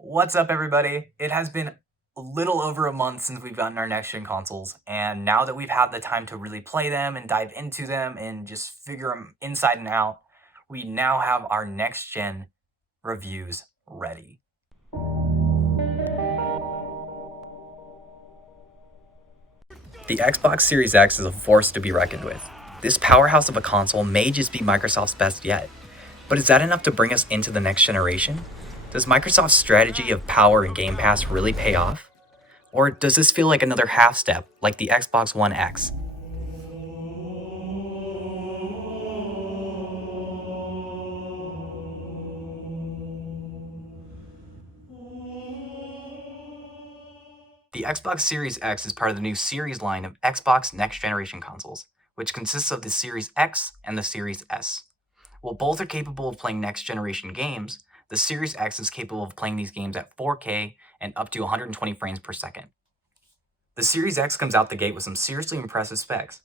What's up, everybody? It has been a little over a month since we've gotten our next-gen consoles, and now that we've had the time to really play them and dive into them and just figure them inside and out, we now have our next-gen reviews ready. The Xbox Series X is a force to be reckoned with. This powerhouse of a console may just be Microsoft's best yet, but is that enough to bring us into the next generation? Does Microsoft's strategy of power and Game Pass really pay off? Or does this feel like another half step, like the Xbox One X? The Xbox Series X is part of the new series line of Xbox next generation consoles, which consists of the Series X and the Series S. While both are capable of playing next generation games, the Series X is capable of playing these games at 4K and up to 120 frames per second. The Series X comes out the gate with some seriously impressive specs,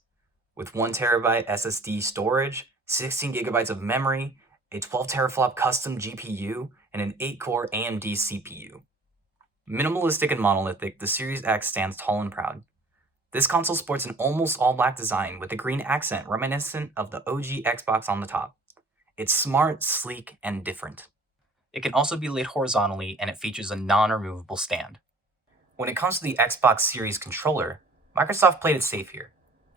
with 1TB SSD storage, 16GB of memory, a 12 teraflop custom GPU, and an 8-core AMD CPU. Minimalistic and monolithic, the Series X stands tall and proud. This console sports an almost all-black design with a green accent reminiscent of the OG Xbox on the top. It's smart, sleek, and different. It can also be laid horizontally, and it features a non-removable stand. When it comes to the Xbox Series controller, Microsoft played it safe here,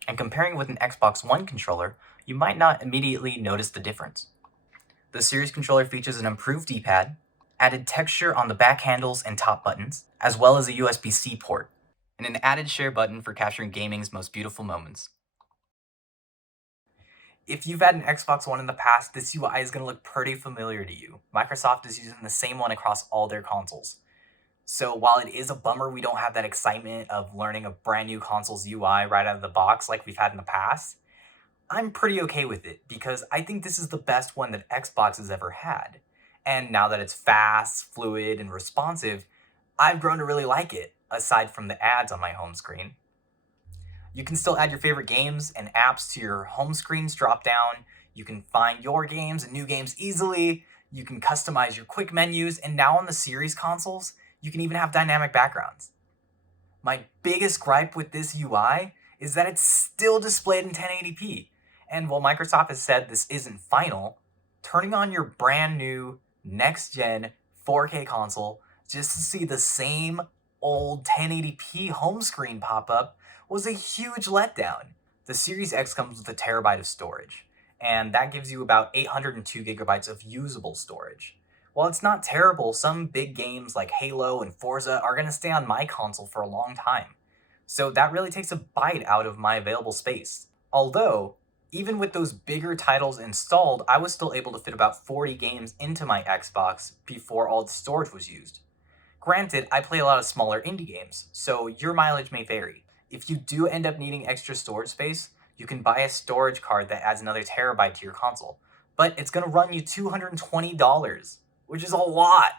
and comparing it with an Xbox One controller, you might not immediately notice the difference. The Series controller features an improved D-pad, added texture on the back handles and top buttons, as well as a USB-C port, and an added share button for capturing gaming's most beautiful moments. If you've had an Xbox One in the past, this UI is going to look pretty familiar to you. Microsoft is using the same one across all their consoles. So while it is a bummer we don't have that excitement of learning a brand new console's UI right out of the box like we've had in the past, I'm pretty okay with it because I think this is the best one that Xbox has ever had. And now that it's fast, fluid, and responsive, I've grown to really like it, aside from the ads on my home screen. You can still add your favorite games and apps to your home screen's drop down. You can find your games and new games easily. You can customize your quick menus, and now on the Series consoles, you can even have dynamic backgrounds. My biggest gripe with this UI is that it's still displayed in 1080p. And while Microsoft has said this isn't final, turning on your brand new next-gen 4K console just to see the same old 1080p home screen pop up was a huge letdown. The Series X comes with a terabyte of storage, and that gives you about 802 gigabytes of usable storage. While it's not terrible, some big games like Halo and Forza are going to stay on my console for a long time. So that really takes a bite out of my available space. Although, even with those bigger titles installed, I was still able to fit about 40 games into my Xbox before all the storage was used. Granted, I play a lot of smaller indie games, so your mileage may vary. If you do end up needing extra storage space, you can buy a storage card that adds another terabyte to your console, but it's going to run you $220, which is a lot.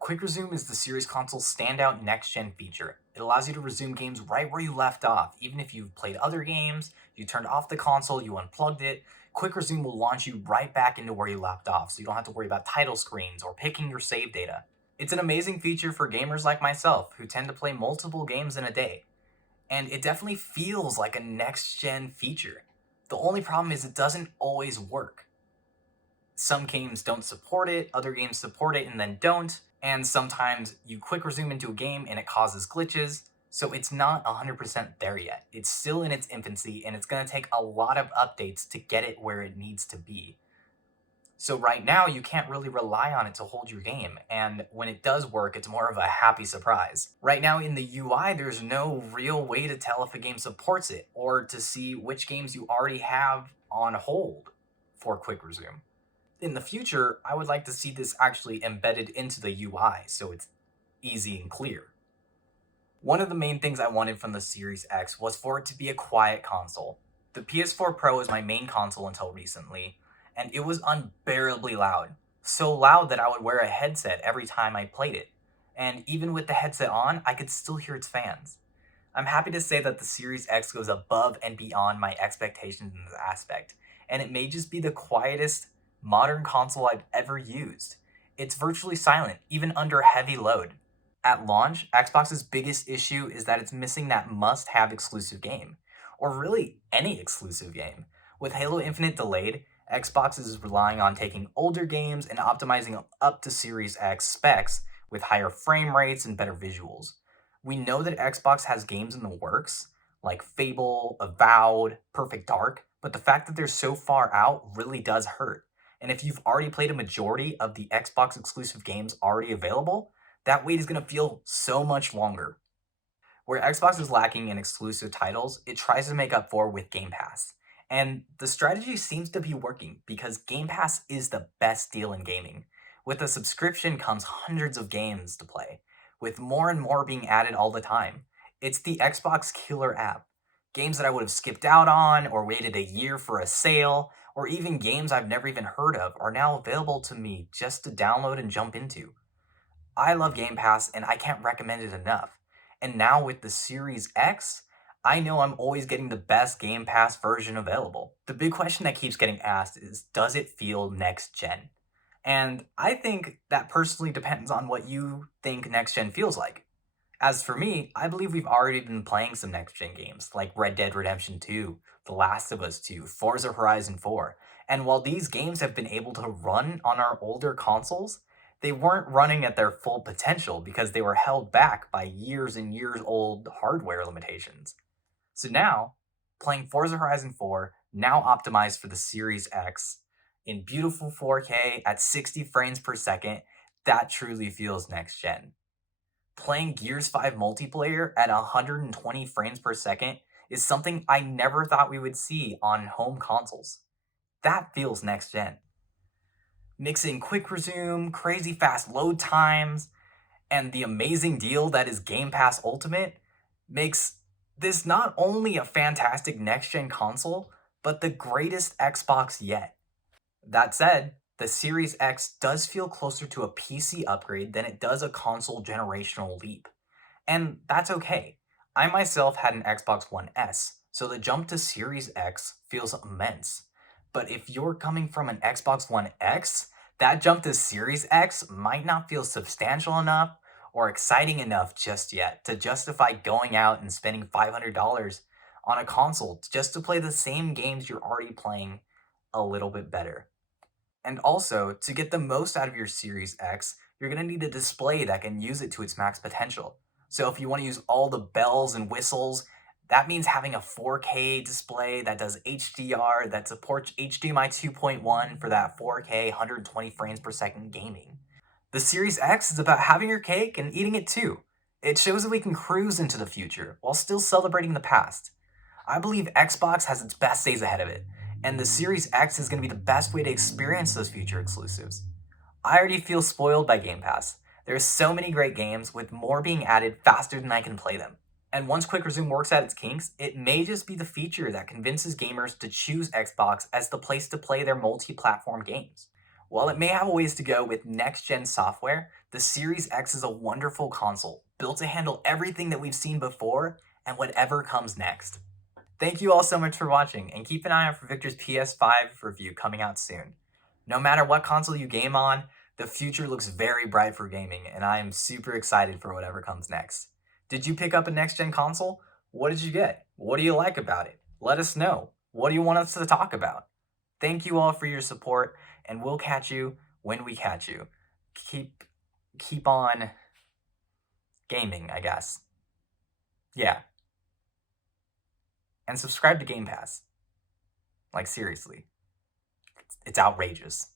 Quick Resume is the Series console's standout next-gen feature. It allows you to resume games right where you left off. Even if you've played other games, you turned off the console, you unplugged it, Quick Resume will launch you right back into where you left off, so you don't have to worry about title screens or picking your save data. It's an amazing feature for gamers like myself, who tend to play multiple games in a day. And it definitely feels like a next-gen feature. The only problem is it doesn't always work. Some games don't support it, other games support it and then don't, and sometimes you quick resume into a game and it causes glitches, so it's not 100% there yet. It's still in its infancy, and it's going to take a lot of updates to get it where it needs to be. So right now, you can't really rely on it to hold your game, and when it does work, it's more of a happy surprise. Right now in the UI, there's no real way to tell if a game supports it, or to see which games you already have on hold for quick resume. In the future, I would like to see this actually embedded into the UI so it's easy and clear. One of the main things I wanted from the Series X was for it to be a quiet console. The PS4 Pro is my main console until recently, and it was unbearably loud. So loud that I would wear a headset every time I played it. And even with the headset on, I could still hear its fans. I'm happy to say that the Series X goes above and beyond my expectations in this aspect, and it may just be the quietest modern console I've ever used. It's virtually silent, even under heavy load. At launch, Xbox's biggest issue is that it's missing that must have exclusive game, or really any exclusive game. With Halo Infinite delayed, Xbox is relying on taking older games and optimizing up to Series X specs with higher frame rates and better visuals. We know that Xbox has games in the works, like Fable, Avowed, Perfect Dark, but the fact that they're so far out really does hurt. And if you've already played a majority of the Xbox exclusive games already available, that wait is going to feel so much longer. Where Xbox is lacking in exclusive titles, it tries to make up for with Game Pass. And the strategy seems to be working because Game Pass is the best deal in gaming. With a subscription comes hundreds of games to play, with more and more being added all the time. It's the Xbox killer app. Games that I would have skipped out on or waited a year for a sale, or even games I've never even heard of, are now available to me just to download and jump into. I love Game Pass and I can't recommend it enough. And now with the Series X, I know I'm always getting the best Game Pass version available. The big question that keeps getting asked is, does it feel next gen? And I think that personally depends on what you think next gen feels like. As for me, I believe we've already been playing some next gen games like Red Dead Redemption 2, The Last of Us 2, Forza Horizon 4. And while these games have been able to run on our older consoles, they weren't running at their full potential because they were held back by years and years old hardware limitations. So now, playing Forza Horizon 4, now optimized for the Series X, in beautiful 4K at 60 frames per second, that truly feels next gen. Playing Gears 5 multiplayer at 120 frames per second is something I never thought we would see on home consoles. That feels next gen. Mixing quick resume, crazy fast load times, and the amazing deal that is Game Pass Ultimate makes this not only a fantastic next gen console, but the greatest Xbox yet. That said, the Series X does feel closer to a PC upgrade than it does a console generational leap. And that's okay. I myself had an Xbox One S, so the jump to Series X feels immense. But if you're coming from an Xbox One X, that jump to Series X might not feel substantial enough or exciting enough just yet to justify going out and spending $500 on a console just to play the same games you're already playing a little bit better. And also, to get the most out of your Series X, you're going to need a display that can use it to its max potential. So if you want to use all the bells and whistles, that means having a 4K display that does HDR, that supports HDMI 2.1 for that 4K 120 frames per second gaming. The Series X is about having your cake and eating it too. It shows that we can cruise into the future while still celebrating the past. I believe Xbox has its best days ahead of it, and the Series X is going to be the best way to experience those future exclusives. I already feel spoiled by Game Pass. There are so many great games, with more being added faster than I can play them. And once Quick Resume works out its kinks, it may just be the feature that convinces gamers to choose Xbox as the place to play their multi-platform games. While it may have a ways to go with next-gen software, the Series X is a wonderful console, built to handle everything that we've seen before and whatever comes next. Thank you all so much for watching, and keep an eye out for Victor's PS5 review coming out soon. No matter what console you game on, the future looks very bright for gaming, and I am super excited for whatever comes next. Did you pick up a next-gen console? What did you get? What do you like about it? Let us know. What do you want us to talk about? Thank you all for your support, and we'll catch you when we catch you. Keep on gaming, I guess. Yeah. And subscribe to Game Pass. Like, seriously. It's outrageous.